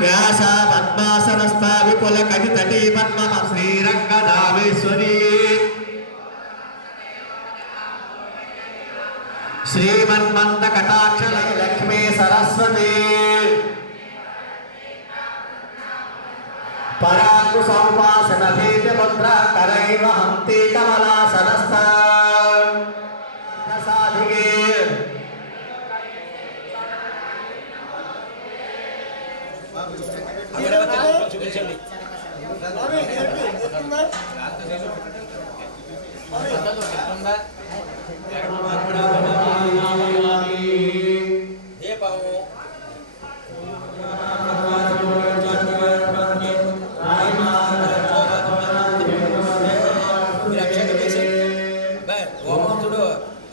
व्यासा पद्मासनस्था विपुल कवितटी पद्म श्रीरंगधामेश्वरी श्रीमन्मंद कटाक्ष लक्ष्मी सरस्वती पराकुसंवासन भेद मुद्रा करैव हंति कमलासनस्था साधिके చూపించండి దీపము హోమవంతుడు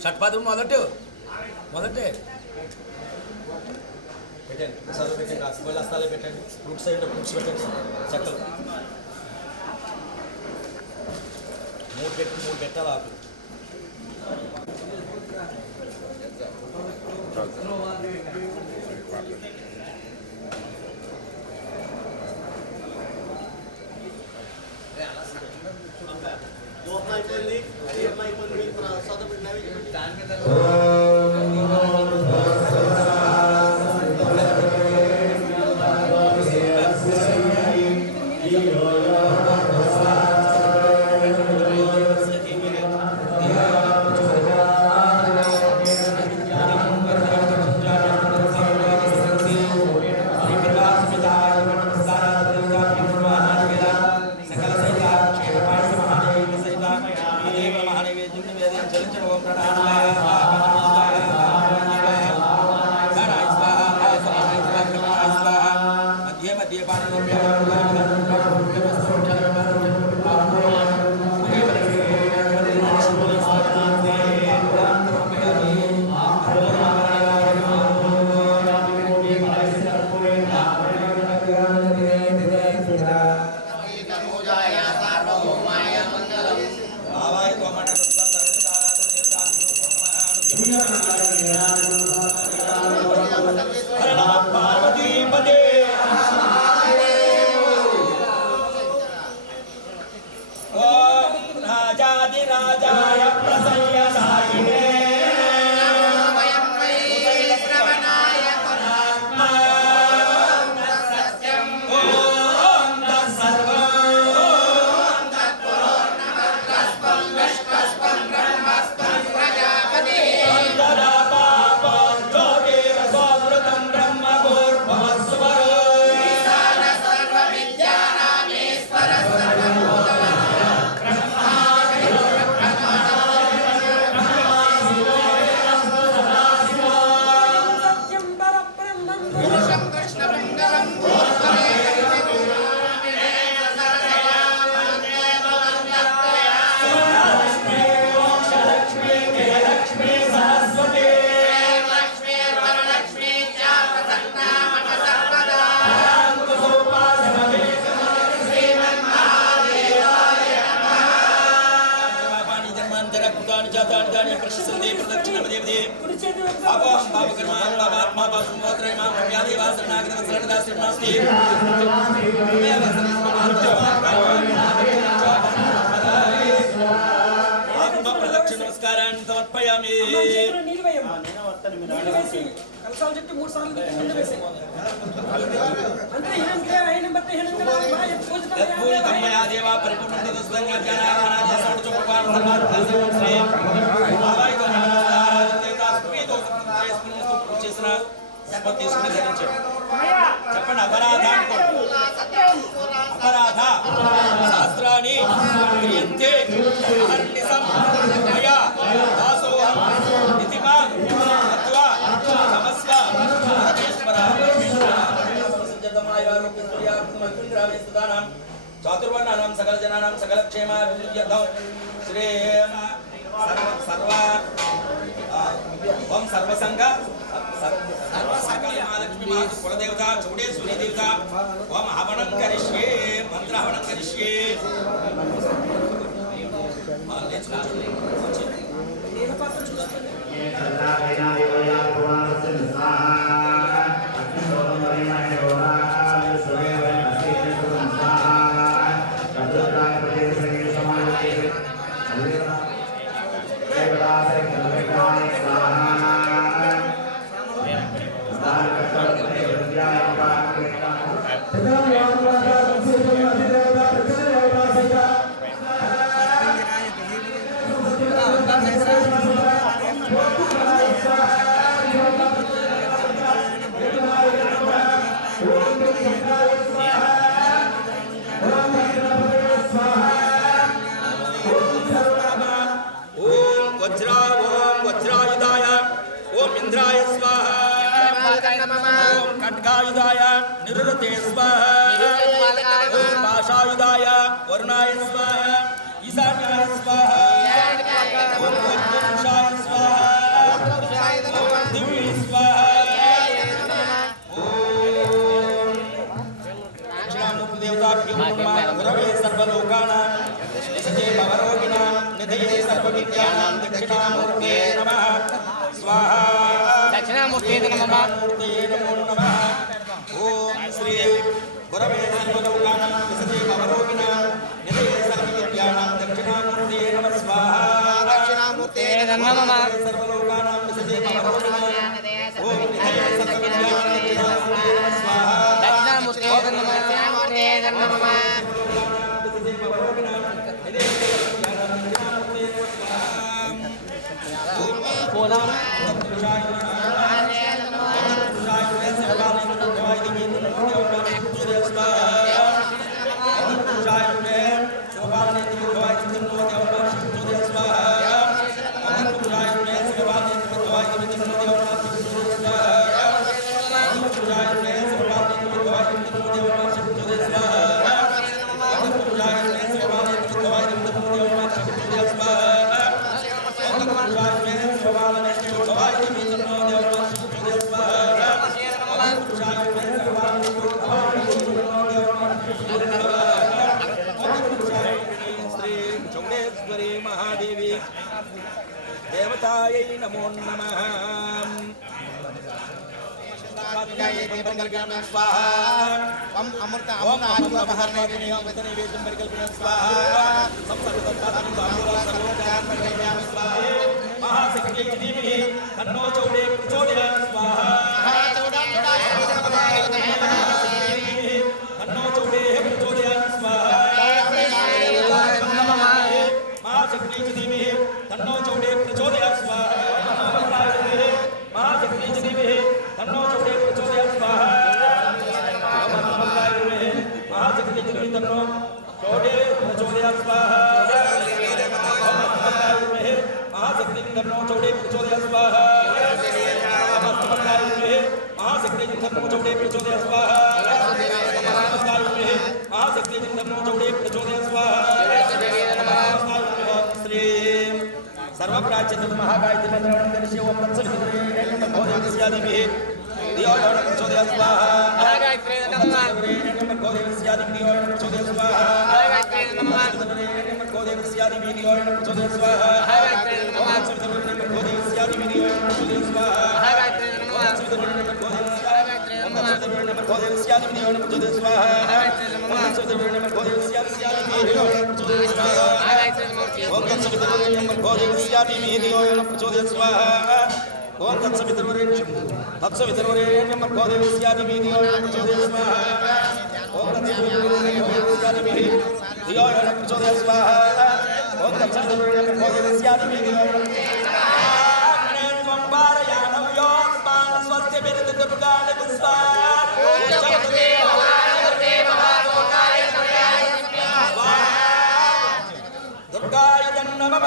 షట్పదులు మొదటే పెట్టండి ప్రసాదం పెట్టండి రసగొల్ల హస్తాలే పెట్టండి ఫ్రూట్స్ అయితే ఫ్రూట్స్ పెట్టండి చక్కలు మూడు పెట్టాలి ఆకు ప్రసాదం నమస్కారాన్ని సమర్పయామి. చెప్పండి. అపరాధ శాస్త్రాన్ని క్రియంతే అహర్నిశం మయా దాసోహం ఇతిమాన్ అత్వా నమస్వ పరమేశ్వర చాతుర్వర్ణానాం సకల జనానాం సకల క్షేమాభివృద్ధ్యర్థం శ్రీ సర్వ ఓం సర్వసంగ महालक्ष्मी मातु कुलदेवता चौडेश्वरी देवता ओम हवनं करिष्ये मंत्र हवनं करिष्ये इंद्राय स्वाहा ओम खड्गायुधाय निरुते स्वाहा ओम पाशायुधाय वरुणाय स्वाहा ईशान्याय स्वाहा ओम पुरुषाय स्वाहा ओम दिव्य स्वाहा ओम दक्षिणामूर्ति देवताभ्यो नमः गुरवे सर्वलोकानां निधये भवरोगिणां निधये सर्वविद्यानां दक्षिणामूर्ते नमः स्वाहा दक्षिणामूर्ते नमः नमो नमः ओम श्री गुरवे सर्वलोकानां विसते भवरोगिणां निधये सर्वविद्यानां दक्षिणामूर्ते नमः स्वाहा दक्षिणामूर्ते नमः सर्वलोकानां विसते भवरोगिणां ओम निधये सर्वविद्यानां दक्षिणामूर्ते नमः स्वाहा दक्षिणामूर्ते नमः विसते भवरोगिणां निधये सर्वविद्यानां दक्षिणामूर्ते नमः स्वाहा महादेवी देवतायै नमो नमः स्वाहा ओम अमृत ओम अमृतमहर्णेन वतने वेदं परिकल्पना स्वाहा संसर्गतत्तानं सर्वोज्ञान परिकल्पना स्वाहा महाशक्ति देवी तन्नो चौडे प्रचोदयात् स्वाहा तन्नो चौडे प्रचोदयात् स्वाहा महाशक्ति देवी तन्नो चौडे प्रचोदयात् स्वाहा महाशक्ति देवी तन्नो चौडे प्रचोदयात् स्वाहा महाशक्ति देवी तन्नो चौडे प्रचोदयात् स्वाहा महाशक्ति तन्नो चौडे प्रचोदयात् स्वाहा महाशक्ति तन्नो चौडे प्रचोदयात् स्वाहा महाशक्ति तन्नो चौडे प्रचोदयात् स्वाहा श्री सर्वप्राच्यं महागायत्री मंत्रं दर्शय ओम तत्सवितुर्वरेण्यं भोदेवस्यादिभिः धियो यो नः प्रचोदयात् स्वाहा महागायत्री नमः वरेण्यं भोदेवस्यादिभिः धियो यो नः प्रचोदयात् स्वाहा महागायत्री नमः वरेण्यं भोदेवस्यादिभिः धियो यो नः प्रचोदयात् स्वाहा महागायत्री नमः वरेण्यं भोदेवस्यादिभिः धियो यो नः प्रचोदयात् स्वाहा महागायत्री नमः वरेण्यं भोदेवस्यादिभिः धियो यो नः प्रचोदयात् स्वाहा वरेण्यं भोदेवस्यादिभिः धियो यो नः प्रचोदयात् स्वाहा ओम तत्सवितुर्वरेण्यं भर्गोदेवस्यादिभिः धियो यो नः प्रचोदयात् स्वाहा ओम तत्सवितुर्वरेण्यं भर्गोदेवस्यादिभिः धियो यो नः प्रचोदयात् स्वाहा ओम तत्सवितुर्वरेण्यं भर्गोदेवस्यादिभिः धियो यो नः प्रचोदयात् स्वाहा ओम तत्सवितुर्वरेण्यं भर्गोदेवस्यादिभिः धियो यो नः प्रचोदयात् स्वाहा त्वं पारयाणं योऽस्मान् स्वस्य विरतदुर्गाणि पुष्पाः दुर्गाय नमः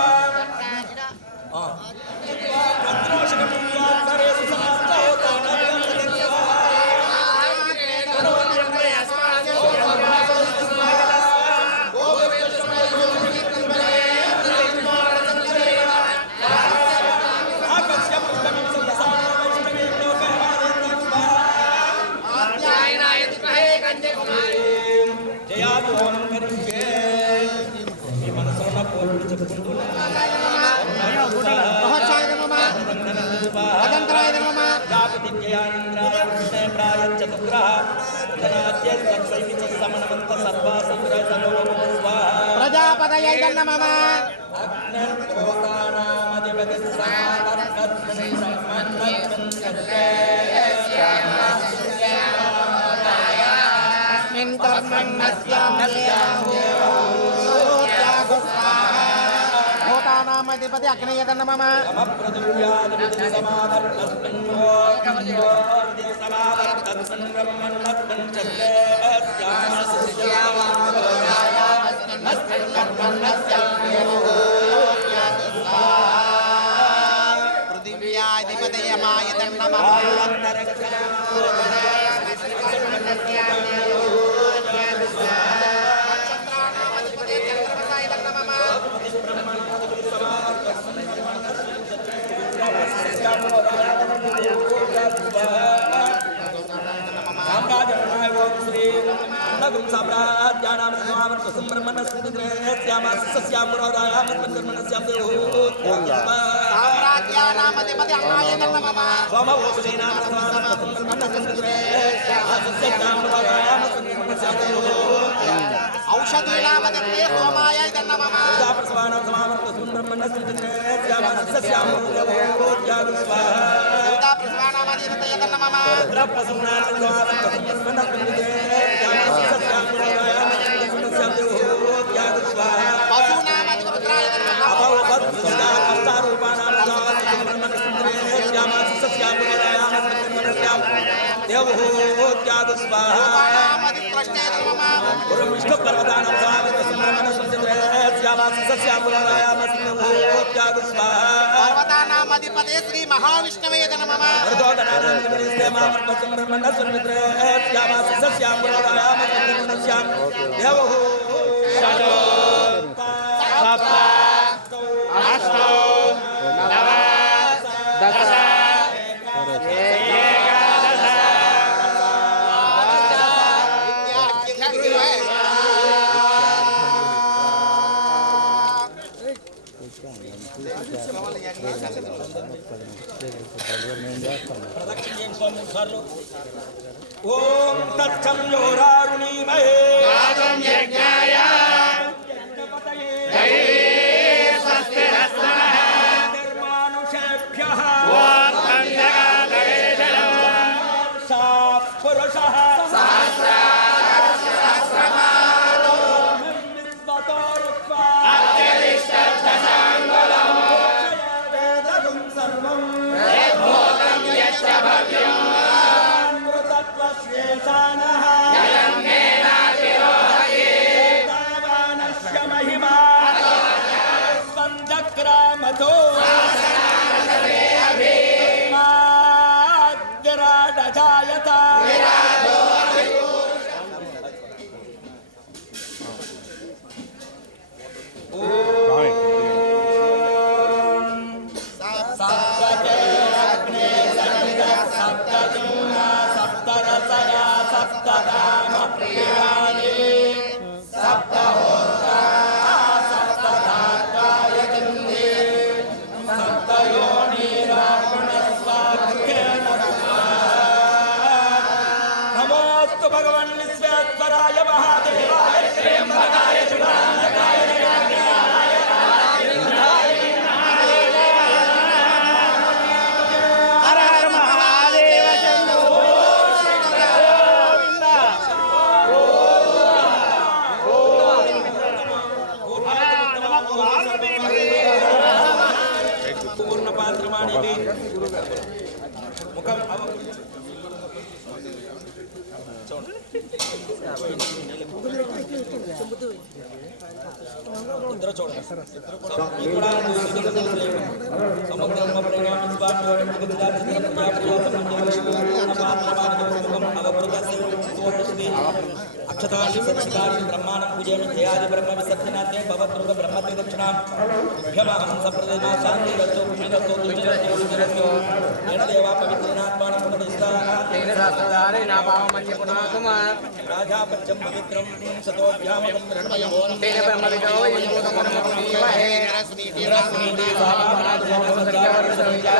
జయాలు ఓం కరిగే మీ మనసులో కోరిక చెప్పుకుంటూ ఉమాయై నమః భూతానామధిపతి అగ్నేయ నమః పృథివ్యాధిపతయ మాయతం నమః సామ్రాజ్యానామధిపతి అగ్నాయ నమః ఔషధీనామధిపతి సోమాయ నమః ప్రసవానామధిపతి నమః పశూనామధిపత్రాయ పర్వతానామధిపతే శ్రీ మహావిష్ణవే నమః ఓం తచ్చం యోరారుణీమహే యజ్ఞాయ నిర్మానుషేభ్యః సా పురుషః భగవన్ విశ్వేశ్వరాయ మహాదేవాయ శ్రీయంబకాయ శుభాంతకాయ హర హర మహాదేవ శంభో పూర్ణ పాత్రమాణి ముఖం ఇద్దరు చూడండి అక్షతాన్ని సత్యకాన్ని బ్రహ్మాండం పూజేమి జయాది బ్రహ్మ విసర్జనాథే భవద్రుగ బ్రహ్మతే దక్షిణాం భ్యమహం సంప్రదేమా శాంతి రస్తో పుష్టిరస్తో దుష్టిరస్తో రుచిరస్తో ఏన దేవా పవిత్రనాత్మానం పునరుద్ధారే నా పావమన్య పునాకుమ రాజా పంచం పవిత్రం సతోభ్యామకం రణమయో తేన బ్రహ్మవిదో యంగోతమనమహే రస్మీతి రస్మీతి సామానాదుమోసత్యావర్షంజా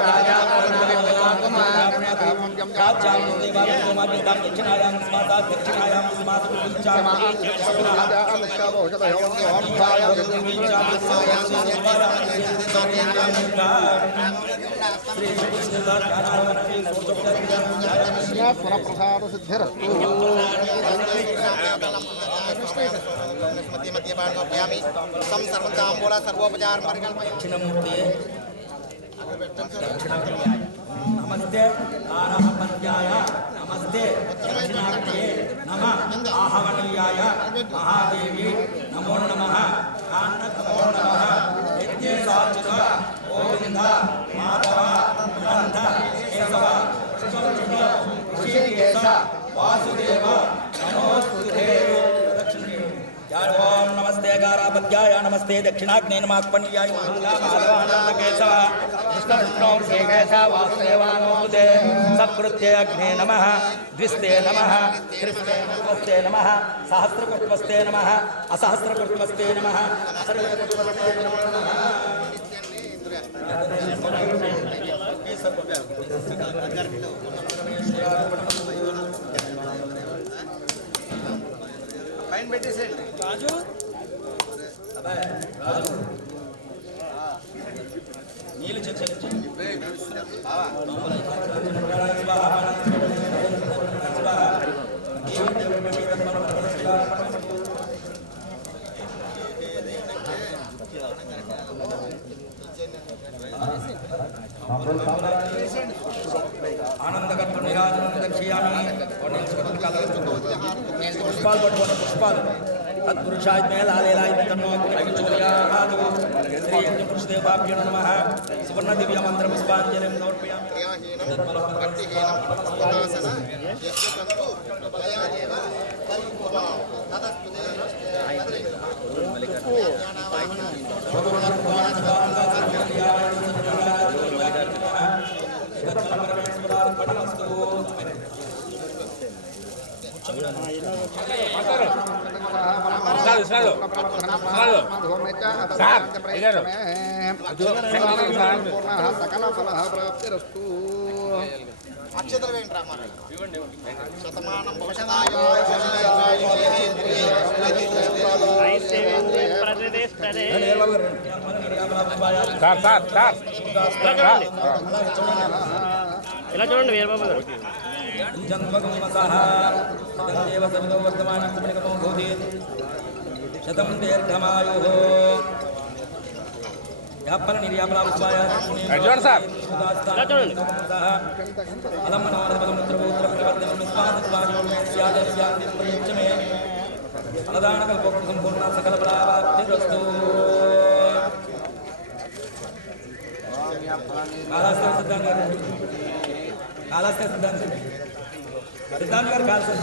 రాజా పంచం పునాకుమ दक्षिणायां स्मार्तात् दक्षिणायां स्मार्त प्रसाद सिद्धिरस्तु मध्ये मध्ये बाणोपयामि सम सर्वतांबूल सर्वोपचार परिकल्पयामि दक्षिणमूर्ति नमस्ते आरहपत्याय नमस्ते दक्षिणाग्नये नमः आहवनीयाय महादेवी नमो नमः नमो नमः यज्ञे साच्युत गोविंद माधव अनंत केशव ऋषिकेश वासुदेव नमोस्तुते ओम नमस्ते गारापत्याय नमस्ते दक्षिणाग्ने नमात्मनीयाय महादेवानंदकेशव कृष्णविष्णौ श्रीकेशव वासुदेवानोस्तुते सत्कृत्ये अग्ने नमः द्विस्ते नमः त्रिस्ते नमस्ते नमः सहस्रकृत्वस्ते नमः असहस्रकृत्वस्ते नमः सर्वकृत्वस्ते नमः ఫైన్ పెట్టేసేయండి రాజు రాజు నీళ్ళు చెల్లి ఆనందకర్త నిరాజనం దక్షియామి పుష్పాలు పట్టుకున్న పుష్పాలు తత్పురుషాయ మే లాలేలాయ తన్నో అగ్నిచోర్యాదు శ్రీ యజ్ఞపురుషదేవాభ్యో నమః సువర్ణ దివ్య మంత్ర పుష్పాంజలిం సమర్పయామి सकल फल प्राप्तिरस्तु అక్షతలు వేయండి రామారావు శతమానం భవిష్యదాయో ఇలా చూడండి వీరబాబు గారు శతం దీర్ఘమాయు యాపల నిర్యాపలాయ అలదానకల్ప సంపూర్ణ సకల ప్రాప్తిరస్తు కాళహస్తి సిద్ధాంత సిద్ధాంత గారు కాల్సి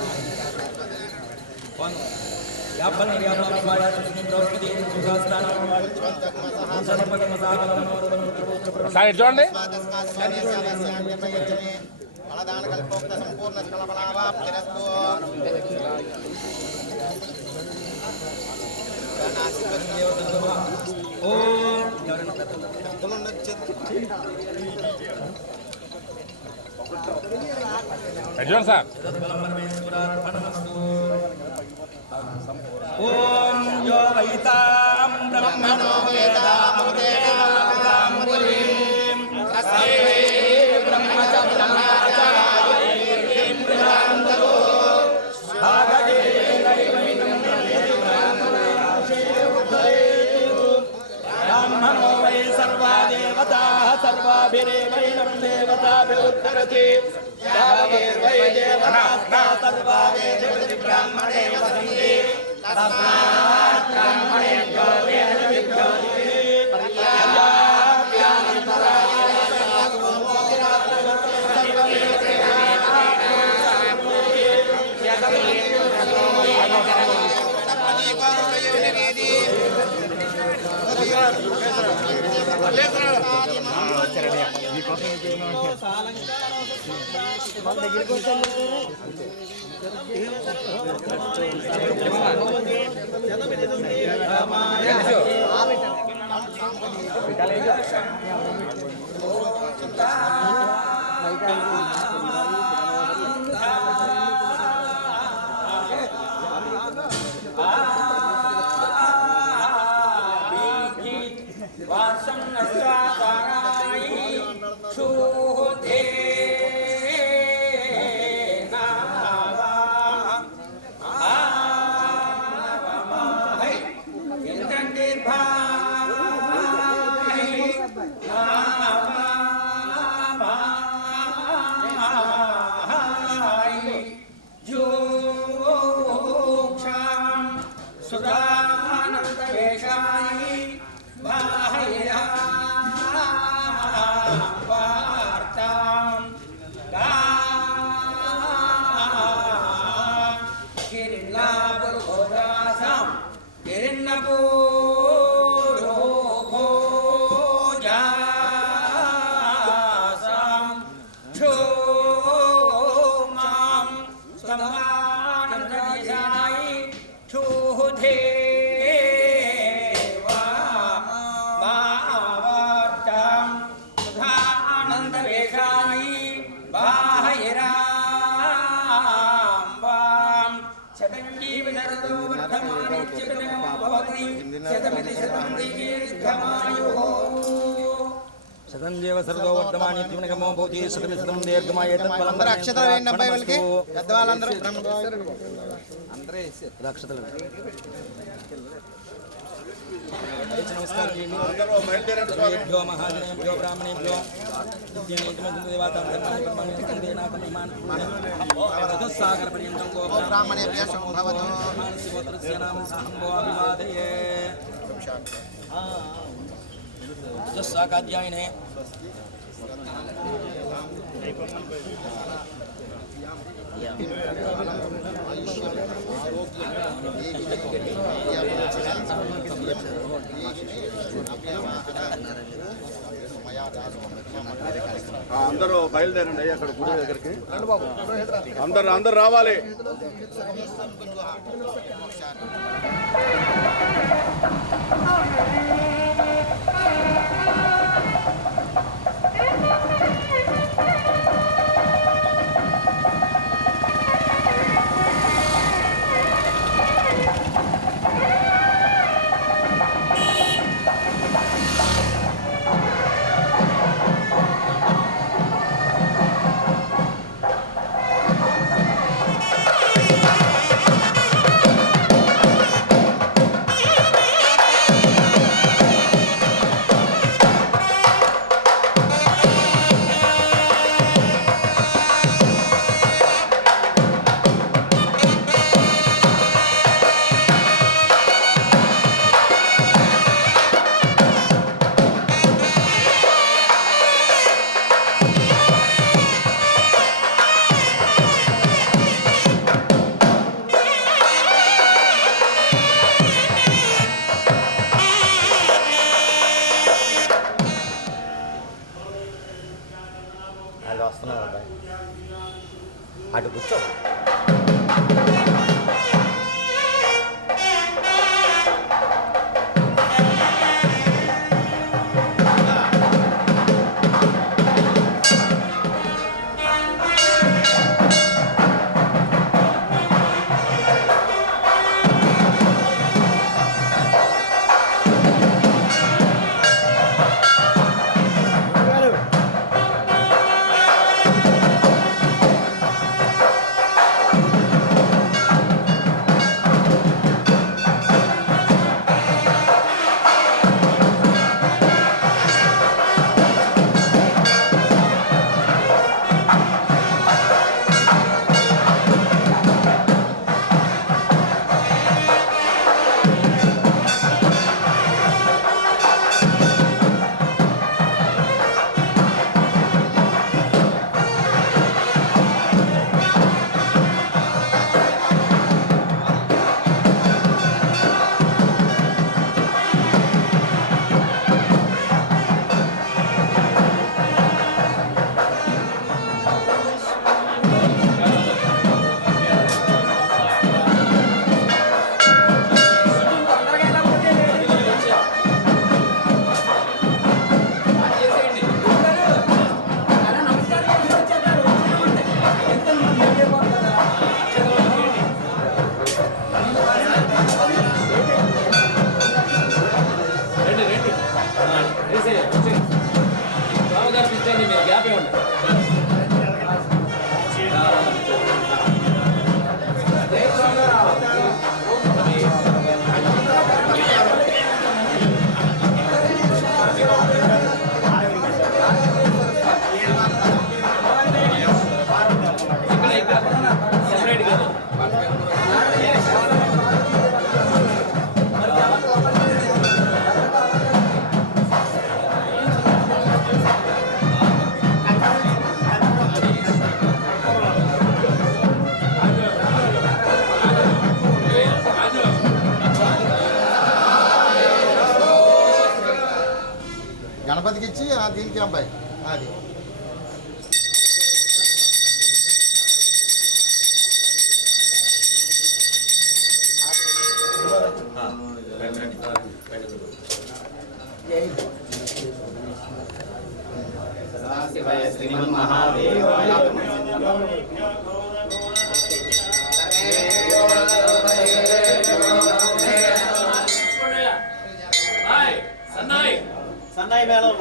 యాపల నిర్యాపలాయ ద్రౌపది చూడండి ఫలదానకల్పోక్త సంపూర్ణ సకల ఫలావాప్తిరస్తు చూడండి సార్ ఓం యో వైతాం బ్రహ్మణో వేదామృతేనామృతాం పురీం తస్మై బ్రహ్మచ బ్రహ్మచార్యేం ప్రదాంతరో బ్రాహ్మణో వై సర్వా దేవతాః సర్వాభిరేవైనం దేవతాభిరుద్ధరతి యావైర్వై దేవతాః సర్వా వేదవిధి బ్రాహ్మణే వసంతి తస్మాత్ బ్రాహ్మణేభ్యో వేద విద్యోతి శతంజీవ సర్దో వర్ధమాని త్రిమణగమో భూతి శతమిశతం దీర్ఘమాయేతం బలం అందరూ అక్షతలు వేయండి అబ్బాయి వాళ్ళకి పెద్దవాళ్ళందరూ అక్షతలు నమస్కారం మహాజనేభ్యో బ్రాహ్మణేభ్యో సాగర పర్యంతం బ్రాహ్మణేభ్యో శుభవతు సాకాధ్యాయనే అందరూ బయలుదేరండి అక్కడ గుడి దగ్గరికి అందరూ రావాలి. అటు కూర్చో. గణపతికి ఇచ్చి దీనికి అబ్బాయి అది శ్రీమన్మహాదేవాయ సన్నాయి మేడం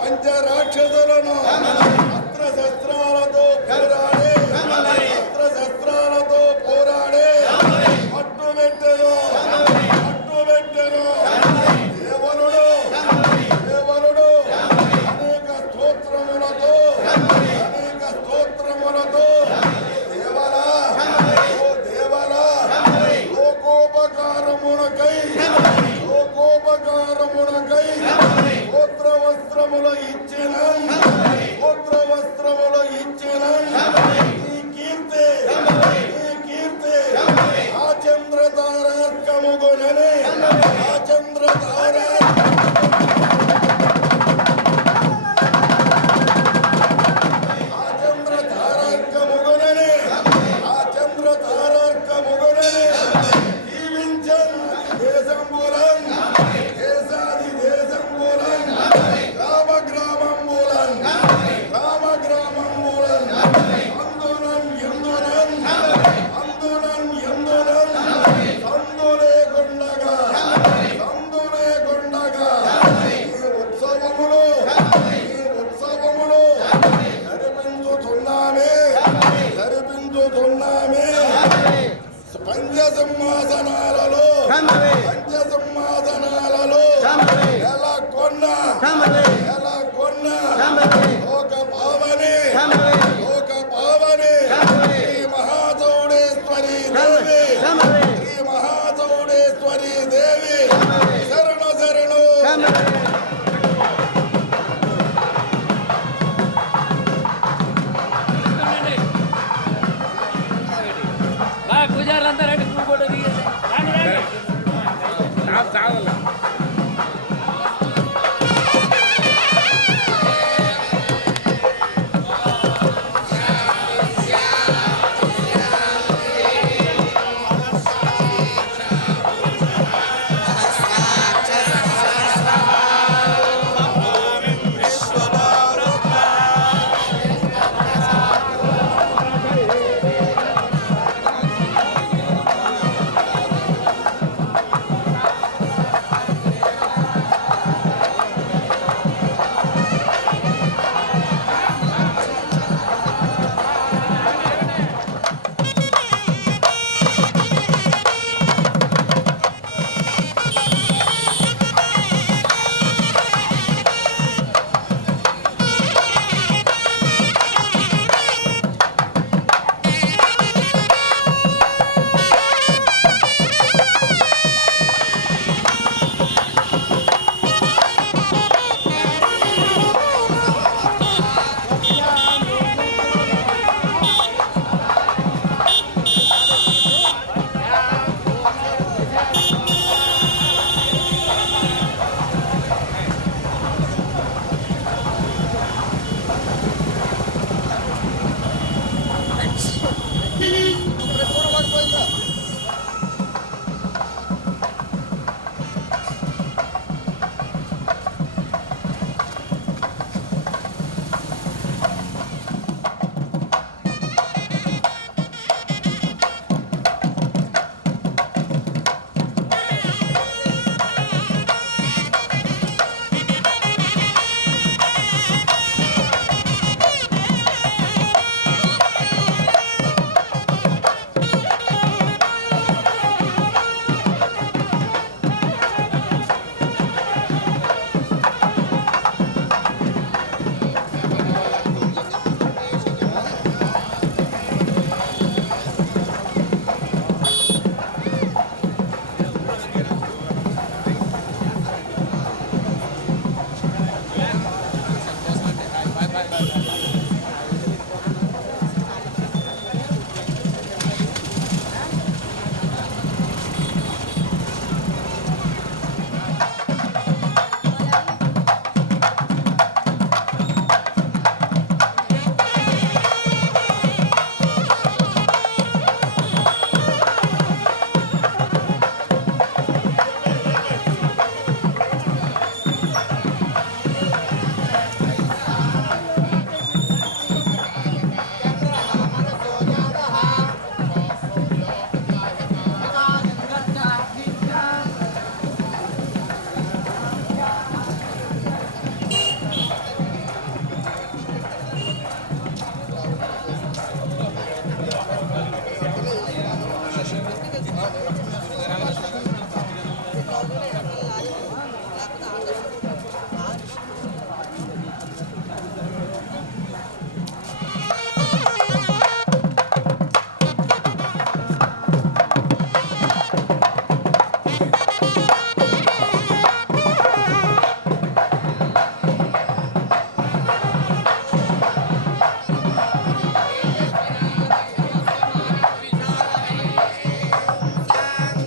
పంచరాక్షసులను అస్త్రశస్త్రాలతో పోరాడే పట్టుబెట్టెను దేవరుడు అనేక స్తోత్రములతో దేవలా లోకోపకారమునకై గోత్ర వస్త్రములు ఇచ్చిన స్వామి పంచసింహాసనాలలో నెలకొన్న లోక భావని శ్రీ మహాచౌడేశ్వరి దేవి శరణు శరణు పూజారులంతా రండి ఫోటో దిగేసి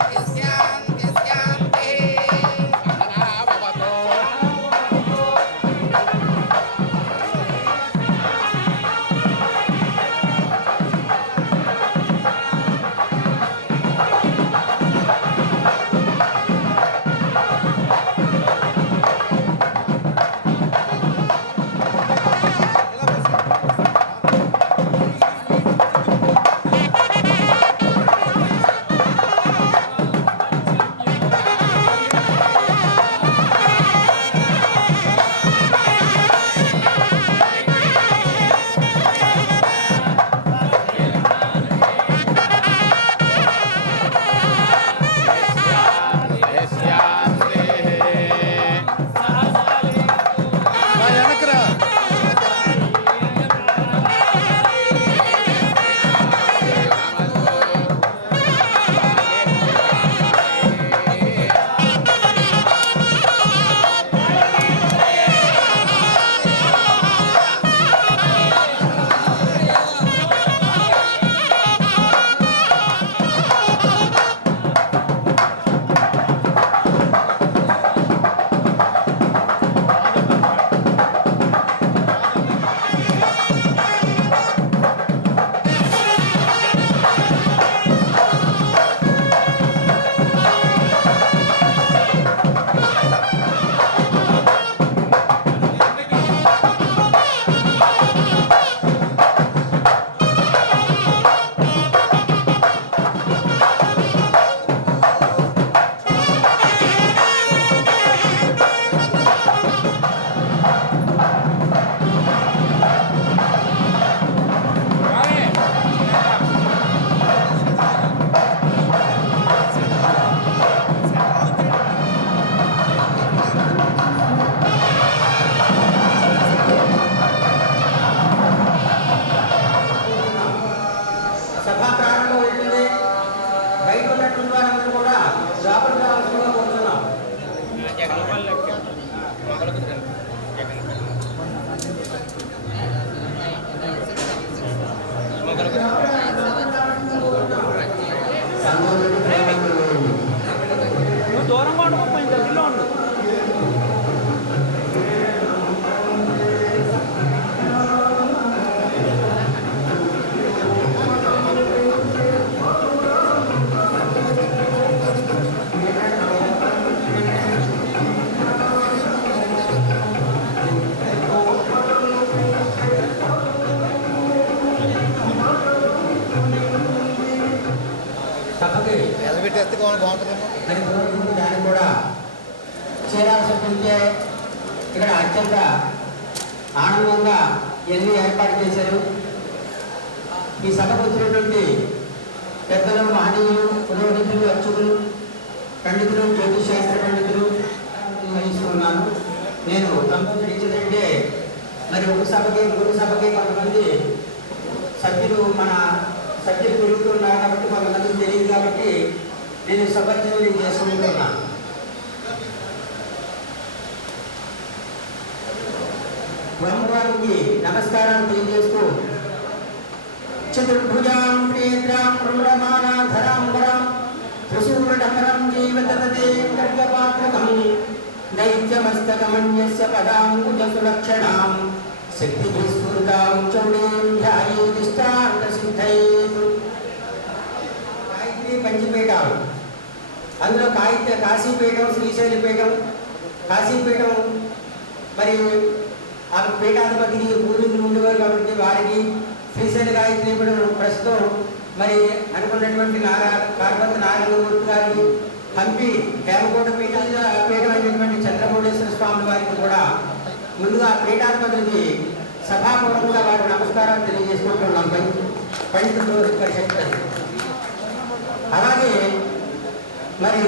Cristian. దూరంగా ఉండకపోయి దగ్గరలో ఉండు. ఎదబెట్టేస్తే బాగుంటుందేమో. దానికి కూడా చేరాల్సి ఉంటే ఇక్కడ అత్యంత ఆనందంగా ఎన్ని ఏర్పాటు చేశారు. ఈ సభకు వచ్చినటువంటి పెద్దలు, మహనీయులు, పురోహితులు, అర్చకులు, పండితులు, జ్యోతిష్ శాస్త్ర పండితులు వహిస్తున్నాను. నేను సంతోషించిందంటే మరి ఒక సభకి కొంతమంది సభ్యులు పెరుగుతున్నారు కాబట్టి కొంతమందికి తెలియదు కాబట్టి నేను సభ్యులు చేసుకుంటున్నాను. బ్రహ్మవారికి నమస్కారం తెలియజేస్తూ చతుర్భుజాం ప్రేత్రాం ప్రమణమానాధరాంబరం త్రిశూలధరం జీవతదే ఖడ్గపాత్రకం దైత్యమస్తకమన్యస్య పదాంకుజసులక్షణాం శక్తిభిస్ఫురితాం చౌడీం ధ్యాయేదిష్టార్థసిద్ధైః. గాయత్రి పంచపీఠాలు, అందులో కాశీపీఠం, శ్రీశైలపీఠం. కాశీపీఠం మరి ఆ పీఠాధిపతికి పూర్వీకులు ఉండేవారు కాబట్టి వారికి, శ్రీశైల గాయత్రి పీఠం ప్రస్తుతం మరి అనుకున్నటువంటి కార్పతి నారాయణమూర్తి గారికి, హంపి హేమకోట పీఠం అయినటువంటి చంద్రమౌళేశ్వర స్వామి వారికి కూడా ముందుగా పీఠాధిపతులకి సభాపూర్వకంగా వారి నమస్కారాలు తెలియజేసుకుంటున్నాం పండిత పురోహిత పరిషత్. అలాగే మరి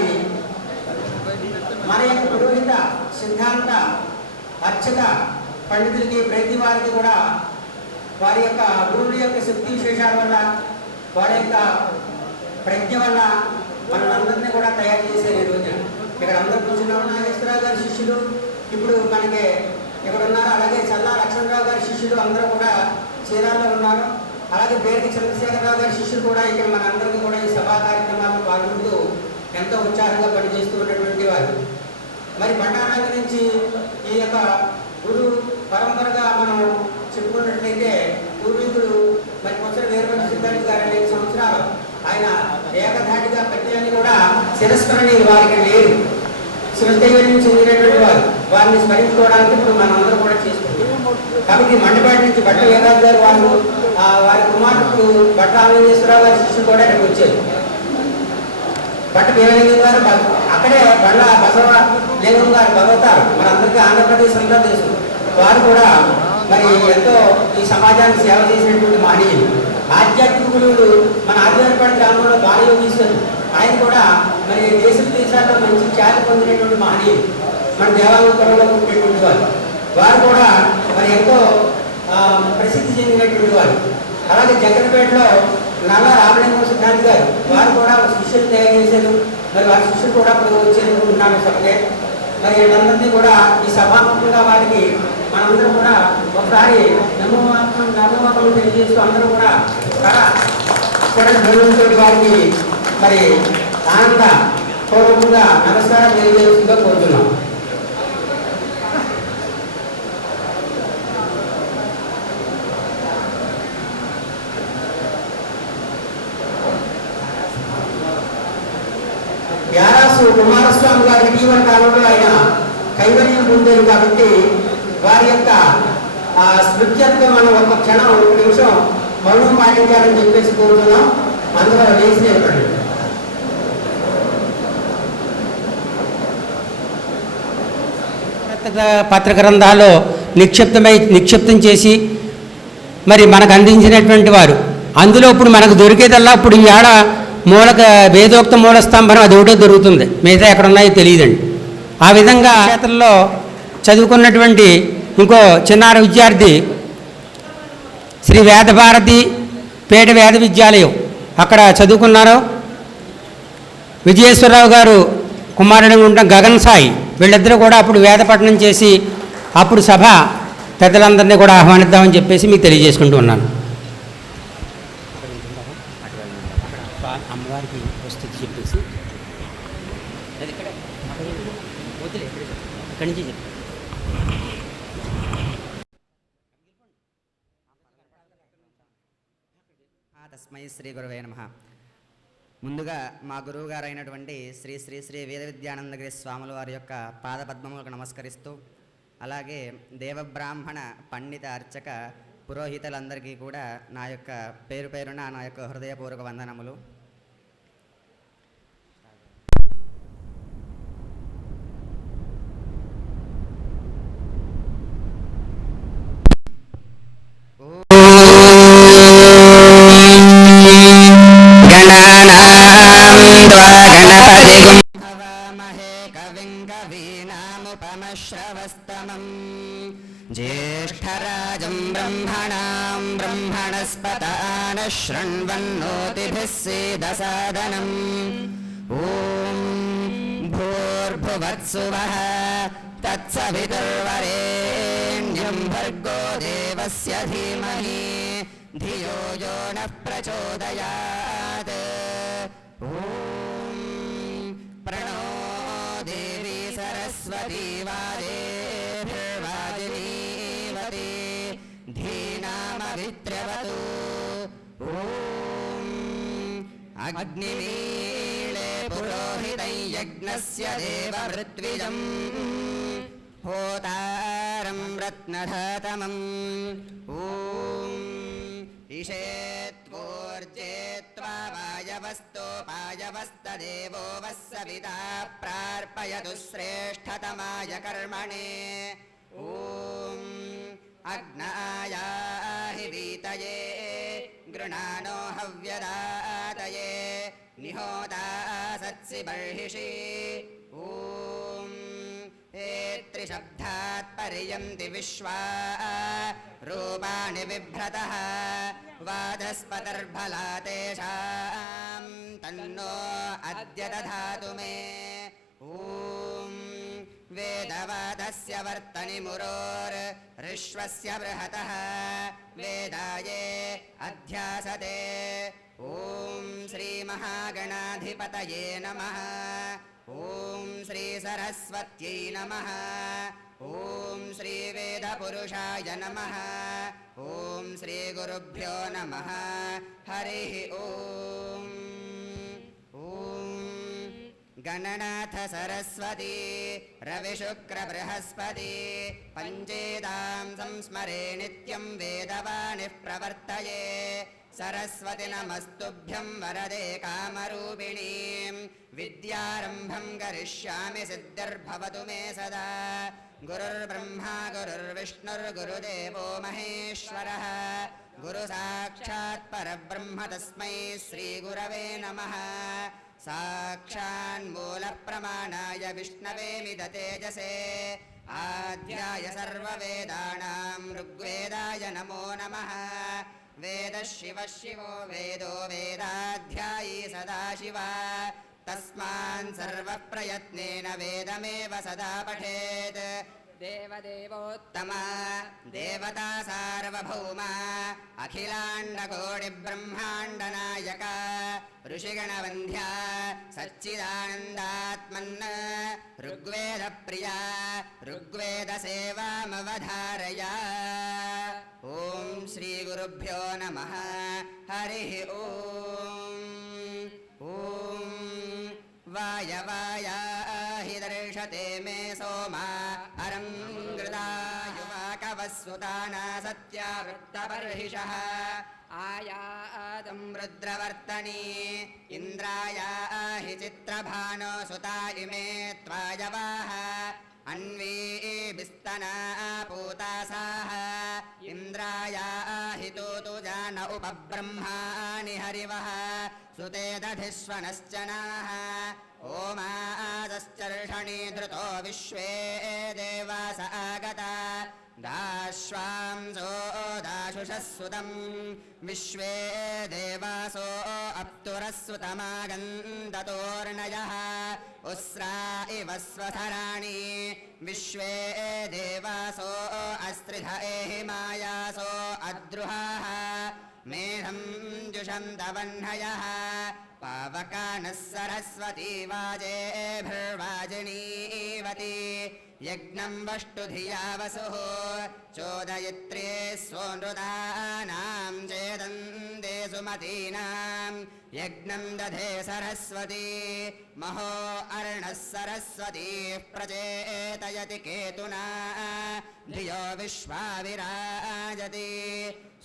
మన యొక్క పురోహిత, సిద్ధాంత, అర్చక పండితులకి ప్రతి వారికి కూడా వారి యొక్క గురువుల యొక్క శక్తి విశేషాల వల్ల, వారి యొక్క ప్రజ్ఞ వల్ల మనందరినీ కూడా తయారు చేశారు. ఈ రోజున ఇక్కడ అందరూ కూర్చున్నాం. నాగేశ్వరరావు గారి శిష్యులు ఇప్పుడు మనకి ఇక్కడ ఉన్నారు. అలాగే చల్లా లక్ష్మణరావు గారి శిష్యులు అందరూ కూడా చీరాల్లో ఉన్నారు. అలాగే బేరికి చంద్రశేఖరరావు గారి శిష్యులు కూడా ఇక్కడ మనందరికీ కూడా ఈ సభా కార్యక్రమాలను పాల్గొంటూ ఎంతో ఉత్సాహంగా పనిచేస్తూ ఉన్నటువంటి వారు. మరి బండారాల నుంచి ఈ యొక్క గురు పరంపరగా మనం చెప్పుకున్నట్లయితే పూర్వీకులు మరి కొత్తగా వీరభద్ర సిద్ధాంతి గారు 5 సంవత్సరాలు ఆయన ఏకధాటిగా పద్యాన్ని కూడా శిరస్కరణి వారికి లేరు. శివదైవం చెందినటువంటి వారిని స్మరించుకోవడానికి ఇప్పుడు మనందరం కూడా చేసుకుంటాం. కాబట్టి మండపేట నుంచి బట్ట వేదాలు గారు వారి కుమారుడు బట్ట ఆనందేశ్వరరావు గారి శిష్యులు కూడా ఇక్కడికి వచ్చారు. బట్ట వీరలింగం గారు అక్కడే బండ్ల బసవ లింగం గారు భగవతారు మనందరికీ ఆంధ్రప్రదేశ్ అంతా తెలుసు. వారు కూడా మరి ఎంతో ఈ సమాజానికి సేవ చేసినటువంటి మహనీయులు, ఆధ్యాత్మిక గురువులు. మన ఆదివారపేట గ్రామంలో బాలయోగీశ్వరు ఆయన కూడా మరి దేశాల్లో మంచి ఖ్యాతి పొందినటువంటి మహనీయులు, మన దేవాలయంలో పుట్టినటువంటి వారు కూడా మరి ఎంతో ప్రసిద్ధి చెందినటువంటి వారు. అలాగే జగన్పేటలో నల్ల రామలింగం సిద్ధాంతి గారు వారు కూడా శిష్యులు తయారు చేశారు. మరి వారి శిష్యులు కూడా ఇప్పుడు వచ్చేందుకుంటున్నారు సభకే. మరి వీళ్ళందరినీ కూడా ఈ సభాముఖంగా వారికి మనందరం కూడా ఒకసారి నమ్మకం తెలియజేస్తూ అందరూ కూడా వారికి మరి ఆనంద పూర్వకంగా నమస్కారం తెలియజేస్తుందో కోరుతున్నాం. యారాసు కుమారస్వామి గారి ఇటీవల కాలంలో ఆయన కైవల్యం పొందారు కాబట్టి వారి యొక్క స్మృత్యత్వం మనం ఒక క్షణం 1 నిమిషం మౌనం పాటించాలని చెప్పేసి కోరుతున్నాం. అందులో లేచి నిలబడండి. పత్ర గ్రంథాల్లో నిక్షిప్తం చేసి మరి మనకు అందించినటువంటి వారు. అందులో ఇప్పుడు మనకు దొరికేదల్లా ఇప్పుడు ఈ ఆడ వేదోక్త మూల స్తంభం అది ఒకటే దొరుకుతుంది, మిగతా ఎక్కడ ఉన్నాయో తెలియదండి. ఆ విధంగా క్షేత్రంలో చదువుకున్నటువంటి ఇంకో చిన్నారి విద్యార్థి శ్రీ వేదభారతి పేట వేద విద్యాలయం అక్కడ చదువుకున్నారు. విజయేశ్వరరావు గారు కుమారుడు ఉంటాం గగన్ సాయి, వీళ్ళిద్దరూ కూడా అప్పుడు వేదపఠనం చేసి అప్పుడు సభ పెద్దలందరినీ కూడా ఆహ్వానిద్దామని చెప్పేసి మీకు తెలియజేసుకుంటూ ఉన్నాను. అమ్మవారికి స్థితి చెప్పేసి అది ఇక్కడ వదిలే ఇక్కడి నుంచి చెప్పు. తస్మై శ్రీ గురవే నమః. ముందుగా మా గురువు గారు అయినటువంటి శ్రీ శ్రీ శ్రీ వేద విద్యానందగిరి స్వాముల వారి యొక్క పాదపద్మములకు నమస్కరిస్తూ, అలాగే దేవబ్రాహ్మణ పండిత అర్చక పురోహితులందరికీ కూడా నా యొక్క పేరు పేరున నా యొక్క హృదయపూర్వక వందనములు. శ్రవస్తమం జ్యేష్ఠరాజం బ్రహ్మణాం బ్రహ్మణస్పతాన శృణ్వన్నోతిభిः సేదసాదనం. ఓం భూర్భువత్సువః తత్సవితుర్వరేణ్యం భర్గో దేవస్య ధీమహి ధియో యో నః ప్రచోదయాత్. ఓం ప్రణో దేవి సరస్వతి వాదేభిర్వాజినీవతి ధీనామవిత్ర్యవతు. ఓం అగ్నిమీళే పురోహితం యజ్ఞస్య దేవమృత్విజం హోతారం రత్నధాతమం. ఓం ఈశేత్వోర్జేత్వా వాయవస్తోపాయవస్తదేవో వः సవితా ప్రార్పయతు శ్రేష్ఠతమాయ కర్మణే. ఓం అగ్నాయాహి వీతయే గృణానో హవ్యదాతయే నిహోతా సత్సి బర్హిషి. ఓం త్రిశబ్దాత్ పర్యంతి విశ్వా రూపాణి బిభ్రతః వాదస్పతిర్బలాతేషాం తన్నో అద్య దధాతు మే. ఓం వేదవాదస్య వర్తని మురోర్విశ్వస్య బృహతః వేదాయే అధ్యాసతే. ఓం శ్రీ మహాగణాధిపతయే నమః. ఓం శ్రీ సరస్వత్యై నమః. ఓం శ్రీ వేదపురుషాయ నమః. ఓం శ్రీ గురుభ్యో నమః. హరి ఓం. ఓం గణనాథ సరస్వతి రవిశుక్ర బృహస్పతి పంచేదాం సంస్మరే నిత్యం వేదవాణిః ప్రవర్తయే. సరస్వతి నమస్తుభ్యం వరదే కామరూపిణీం విద్యారంభం కరిష్యామి సిద్ధిర్భవతు మే సదా. గురుర్బ్రహ్మా గురుర్విష్ణుర్గురుదేవో మహేశ్వరః గురు సాక్షాత్ పరబ్రహ్మ తస్మై శ్రీ గురవే నమః. సాక్షాన్మూల ప్రమాణాయ విష్ణవే మిద తేజసే ఆద్యాయ సర్వవేదానాం ఋగ్వేదాయ నమో నమః. వేద శివ శివో వేదో వేదాధ్యాయీ సదాశివ తస్మాన్ సర్వ ప్రయత్నేన వేదమేవ సదా పఠేత్. దేవదేవోత్తమ దేవతా సార్వభౌమ అఖిలాండకోటి బ్రహ్మాండ నాయక ఋషిగణవంద్య సచ్చిదానందాత్మన్ ఋగ్వేద ప్రియ ఋగ్వేద సేవామవధారయ. ఓం శ్రీ గురుభ్యో నమః. హరి ఓం. ఓం వాయవాయాహి దర్శతే మే సోమా అరంగృతాయువాకవస్సుతానా సత్యావృత్తబర్హిషః. ఆయాదం రుద్రవర్తనీ ఇంద్రాయాహి చిత్రభానో సుతా ఇమే త్వాయవాః. అన్వీభిస్తనా పూతాసాః ఇంద్రాయాహి తూతుజాన ఉపబ్రహ్మాణి హరివః. సుతే దధిష్వనశ్చనాః ఓమాదశ్చర్షణీ ధృతో విశ్వే దేవాస ఆగతా. దాశ్వాంసో దాశుషస్సుతం విశ్వే దేవాసో అప్తురస్సుతమాగందతోర్ణయః. ఉస్రా ఇవ స్వధరాణి విశ్వే దేవాసో అస్త్రిధ ఏహిమాయాసో అద్రుహాః. మేధం జుషంతవహ్నయః पावकानः सरस्वती वाजेभिर्वाजिनीवती यज्ञं वष्टुधिया वसुः चोदयित्रे स्वनृदानां चेदन्ते सुमतीनां यज्ञं दधे सरस्वती महो अर्णः सरस्वतीः प्रचेतयति केतुना धियो विश्वा विराजति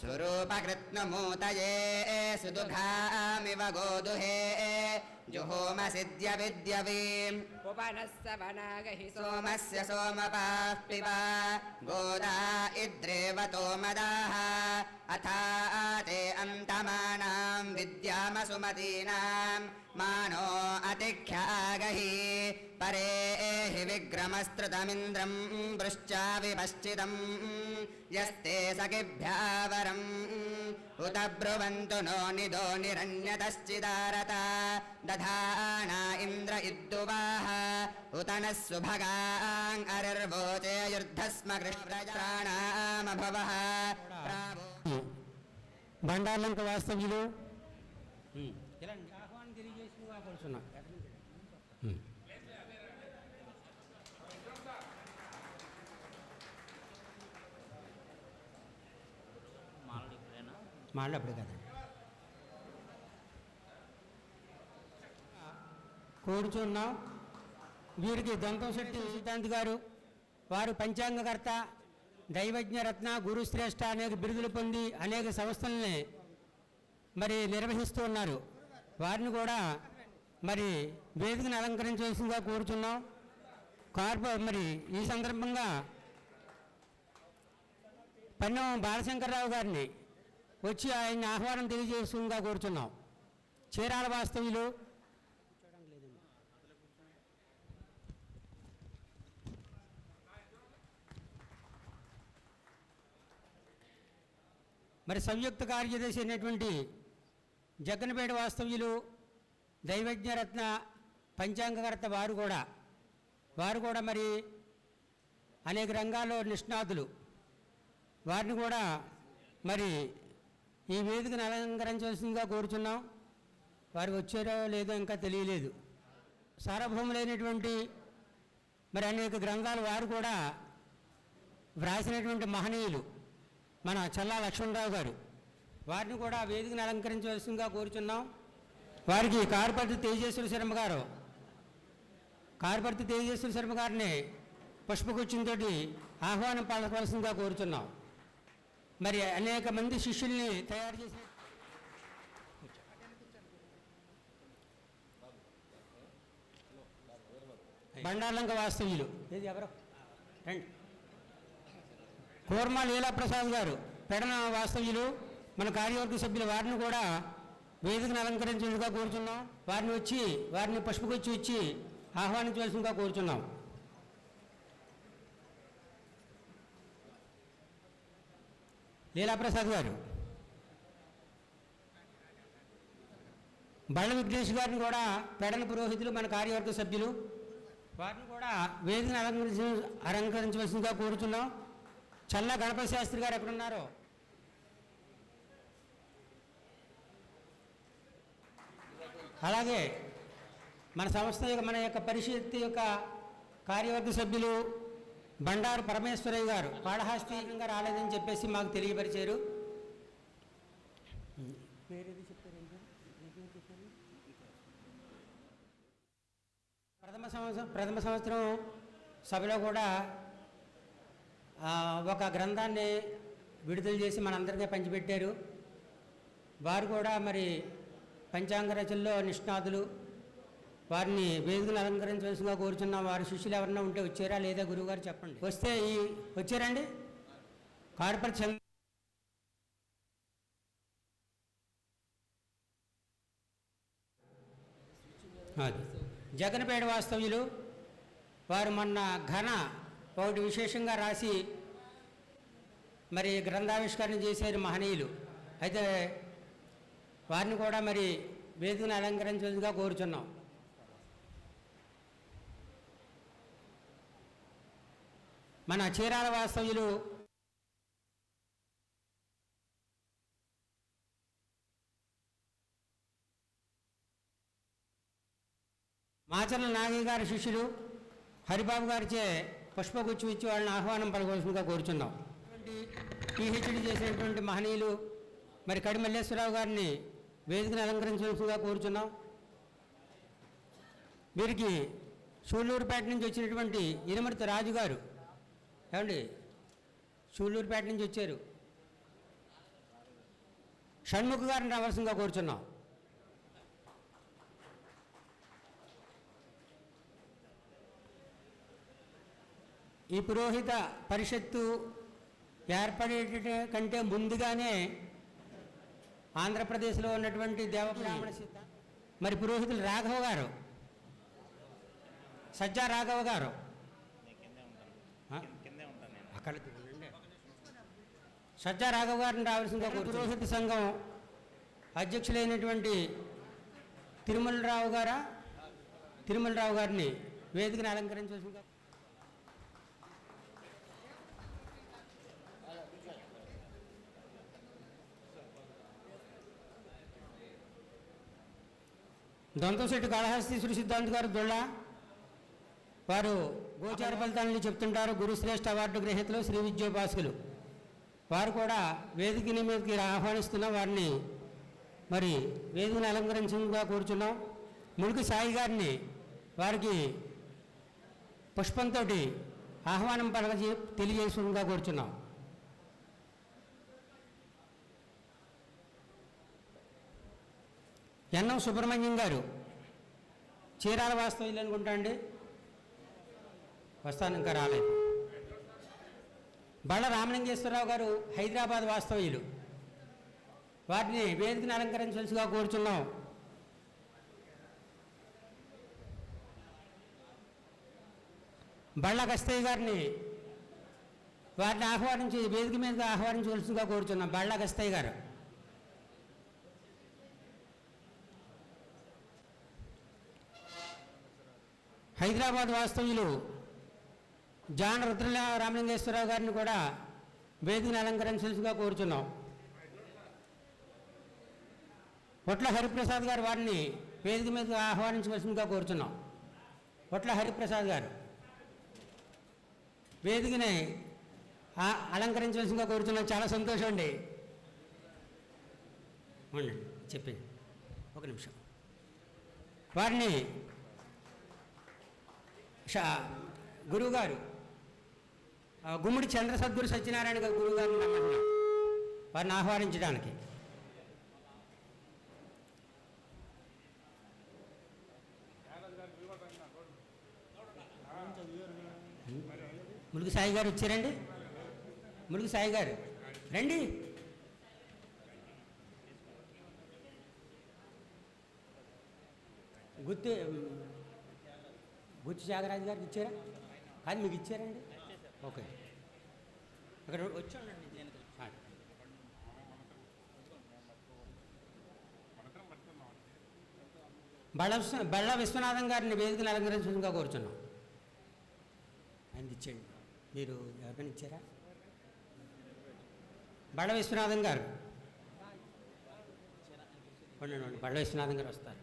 स्वरूपकृत्नमूतये सुदुघामिव गोदुहे जुहोमसिद्य विद्यवीम् उपनस्सवनागहि सोमस्य सोमपाः पिबा गोदा इद्रेवतो मदाः अथा ते अन्तमानां विद्यामसुमतीनां मानो अतिख्यागहि परे हि विग्रमस्तृतमिन्द्रं वृश्चाविपश्चिदं यस्ते सखिभ्यावरम् उत ब्रुवन्तु नो निदो निरण्यतश्चिदारता दधाना इन्द्र इद्दुवाः उत नः सुभगाङ् अरिर्वोचे युर्धस्म कृष्णजानामभवः బండార్లంక వాస్తవ్యులు ఇలాంటి ఆహ్వానం తెలియజేసి కోరుచున్నాం. మాట్లాడప్పుడు కదా కోరుచున్నాం. వీరికి దంతంశెట్టి సిద్ధాంత్ గారు, వారు పంచాంగకర్త, దైవజ్ఞ రత్న, గురుశ్రేష్ఠ అనేక బిరుదులు పొంది అనేక సంస్థల్ని మరి నిర్వహిస్తూ ఉన్నారు. వారిని కూడా మరి వేదికను అలంకరించవలసిందిగా కోరుచున్నాం. మరి ఈ సందర్భంగా పన్నెం బాలశంకర్రావు గారిని వచ్చి ఆయన ఆహ్వానం తెలియజేస్తుందిగా కోరుచున్నాం. చీరాల వాస్తవ్యులు మరి సంయుక్త కార్యదర్శి అయినటువంటి జగ్గనపేట వాస్తవ్యులు, దైవజ్ఞరత్న, పంచాంగకర్త వారు కూడా మరి అనేక రంగాల్లో నిష్ణాతులు. వారిని కూడా మరి ఈ వేదికను అలంకరించవలసిందిగా కోరుచున్నాం. వారు వచ్చారో లేదో ఇంకా తెలియలేదు. సార్వభౌములైనటువంటి మరి అనేక గ్రంథాలు వారు కూడా వ్రాసినటువంటి మహనీయులు మన చల్లా లక్ష్మణరావు గారు. వారిని కూడా వేదికను అలంకరించవలసిందిగా కోరుచున్నాం. వారికి కారుపర్తి తేజేశ్వర శర్మ గారిని పుష్పగుచ్చంతో ఆహ్వానం పలకవలసిందిగా కోరుచున్నాం. మరి అనేక మంది శిష్యుల్ని తయారు చేసి బండార్లంక వాస్తవ్యులు ఏది ఎవరో రండి. కూర్మ లీలాప్రసాద్ గారు పెడన వాస్తవ్యులు, మన కార్యవర్గ సభ్యులు, వారిని కూడా వేదికను అలంకరించేందుగా కోరుచున్నాం. వారిని పుష్పగుచ్చి వచ్చి ఆహ్వానించవలసిందిగా కోరుచున్నాం. లీలాప్రసాద్ గారు, బళ్ళ విఘ్నేష్ గారిని కూడా పెడన పురోహితులు, మన కార్యవర్గ సభ్యులు, వారిని కూడా వేదికను అలంకరించవలసిందిగా కోరుచున్నాం. చల్ల గణపతి శాస్త్రి గారు ఎక్కడున్నారో అలాగే మన సంస్థ మన యొక్క పరిషత్ యొక్క కార్యవర్గ సభ్యులు బండారు పరమేశ్వరయ్య గారు పాడహాస్తంగా రాలేదని చెప్పేసి మాకు తెలియపరిచారు. ప్రథమ సంవత్సరం సభలో కూడా ఒక గ్రంథాన్ని విడుదల చేసి మనందరికీ పంచిపెట్టారు. వారు కూడా మరి పంచాంగ రచనలో నిష్ణాతులు. వారిని వేదికను అలంకరించవలసిందిగా కోరుచున్నాం. వారి శిష్యులు ఎవరన్నా ఉంటే వచ్చారా లేదా గురువుగారు చెప్పండి. వస్తే వచ్చారండి. కారుపర్తి జగన్పేట వాస్తవ్యులు, వారు మొన్న ఘన ఒకటి విశేషంగా రాసి మరి గ్రంథావిష్కరణ చేశారు మహనీయులు. అయితే వారిని కూడా మరి వేదికను అలంకరించగా కోరుచున్నాం. మన చీరాల వాస్తవ్యులు మాచర్ల నాగయ్య గారి శిష్యులు హరిబాబు గారిచే పుష్పగుచ్చం ఇచ్చి వాళ్ళని ఆహ్వానం పలకవలసిందిగా కోరుచున్నాం. పిహెచ్డి చేసినటువంటి మహనీయులు మరి కడి మల్లేశ్వరరావు గారిని వేదికను అలంకరించవలసిందిగా కోరుచున్నాం. వీరికి సూళ్ళూరుపేట నుంచి వచ్చినటువంటి ఇనుమర్తి రాజు గారు, ఏమండి సూళ్ళూరుపేట నుంచి వచ్చారు, షణ్ముఖ గారిని రావాల్సిందిగా కోరుచున్నాం. ఈ పురోహిత పరిషత్తు ఏర్పడే కంటే ముందుగానే ఆంధ్రప్రదేశ్లో ఉన్నటువంటి దేవబ్రాహ్మణ సిద్ధ మరి పురోహితులు రాఘవ గారు, సజ్జా రాఘవ గారు అక్కడ సజ్జా రాఘవ గారిని రావాల్సిందిగా పురోహిత సంఘం అధ్యక్షులైనటువంటి తిరుమలరావు గారిని వేదికను అలంకరించవలసిందిగా. దొంతశెట్టి కాళహస్తీశ్వర సిద్ధాంత్ గారు దొళ్ళ వారు గోచార ఫలితాలని చెప్తుంటారు. గురుశ్రేష్ఠ అవార్డు గ్రహీతలు శ్రీ విద్యోపాసకులు వారు కూడా వేదికని మీదకి ఆహ్వానిస్తున్న వారిని మరి వేదికను అలంకరించగా కూర్చున్నాం. ములుగు సాయి గారిని వారికి పుష్పంతో ఆహ్వానం పలక తెలియజేసుగా కూర్చున్నాం. ఎన్నం సుబ్రహ్మణ్యం గారు చీరాల వాస్తవ్యులు అనుకుంటా అండి, వస్తాను ఇంకా రాలేదు. బళ్ళ రామలింగేశ్వరరావు గారు హైదరాబాద్ వాస్తవ్యులు వారిని వేదికను అలంకరించవలసిగా కోరుచున్నాం. బళ్ళ గస్తయ్య గారిని వారిని ఆహ్వానించి వేదిక మీద ఆహ్వానించవలసిగా కోరుచున్నాం. బళ్ళ గస్తయ్య గారు హైదరాబాద్ వాస్తవ్యులు జాన్ రుద్ర రామలింగేశ్వరరావు గారిని కూడా వేదికను అలంకరించవలసిగా కోరుచున్నాం. పొట్ల హరిప్రసాద్ గారు వారిని వేదిక మీద ఆహ్వానించవలసిందిగా కోరుచున్నాం. పొట్ల హరిప్రసాద్ గారు వేదికని అలంకరించవలసిందిగా కోరుచున్నాం. చాలా సంతోషం అండి. ఉండండి చెప్పింది ఒక నిమిషం. వారిని గురువుగారు గుమ్మడి చంద్ర సద్గురు సత్యనారాయణ గారు గురువుగారిని రమ్మంటున్నాం వారిని ఆహ్వానించడానికి. ములుగు సాయి గారు వచ్చారండి. ములుగు సాయి గారు రండి. గుత్తి త్యాగరాజు గారికి ఇచ్చారా? కాదు మీకు ఇచ్చారండి. ఓకే అక్కడ వచ్చానండి. బళ్ళ విశ్వనాథం గారిని వేదికను అలంకరించగా కోరుచున్నాం. ఆయనకి ఇచ్చేయండి. మీరు ఎవరికైనా ఇచ్చారా? బళ్ళ విశ్వనాథం గారు ఉండండి. బళ్ళ విశ్వనాథం గారు వస్తారు.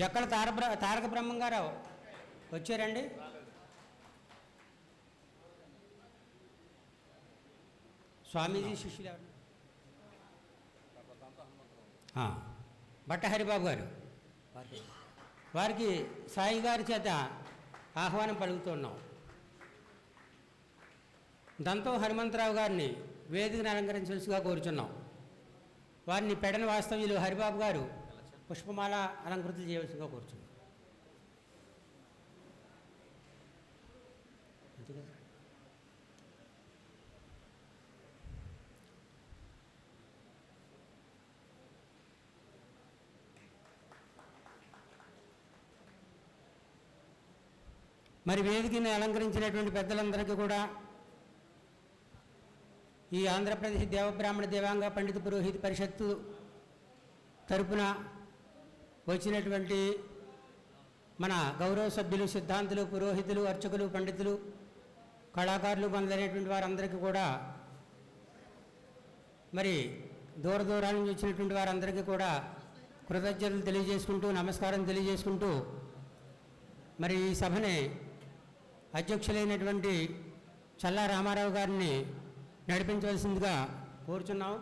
జక్కల తారక బ్రహ్మం గారు వచ్చారండి. స్వామీజీ శిష్యులు ఎవరు? బట్ట హరిబాబు గారు వారికి సాయి గారి చేత ఆహ్వానం పలుకుతున్నాం. దంతో హనుమంతరావు గారిని వేదికను అలంకరించవలసిగా కోరుచున్నాం. వారిని పెడన వాస్తవ్యులు హరిబాబు గారు పుష్పమాల అలంకృతులు చేయవలసిగా కోరుచున్నాం. మరి వేదికని అలంకరించినటువంటి పెద్దలందరికీ కూడా ఈ ఆంధ్రప్రదేశ్ దేవబ్రాహ్మణ దేవాంగ పండిత పురోహిత పరిషత్తు తరపున వచ్చినటువంటి మన గౌరవ సభ్యులు, సిద్ధాంతులు, పురోహితులు, అర్చకులు, పండితులు, కళాకారులు మొదలైనటువంటి వారందరికీ కూడా మరి దూర దూరాల నుంచి వచ్చినటువంటి వారందరికీ కూడా కృతజ్ఞతలు తెలియజేసుకుంటూ నమస్కారం తెలియజేసుకుంటూ మరి ఈ సభని అధ్యక్షులైనటువంటి చల్లా రామారావు గారిని నడిపించవలసిందిగా కోరుచున్నాం.